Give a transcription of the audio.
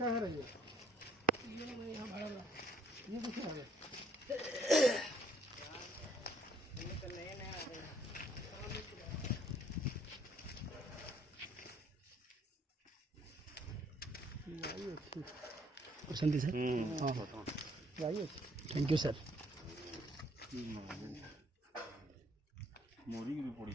क्या है ये यहाँ भाड़ा ये कुछ आ गया पसंत है सर हाँ थैंक यू सर मोरी भी पड़ी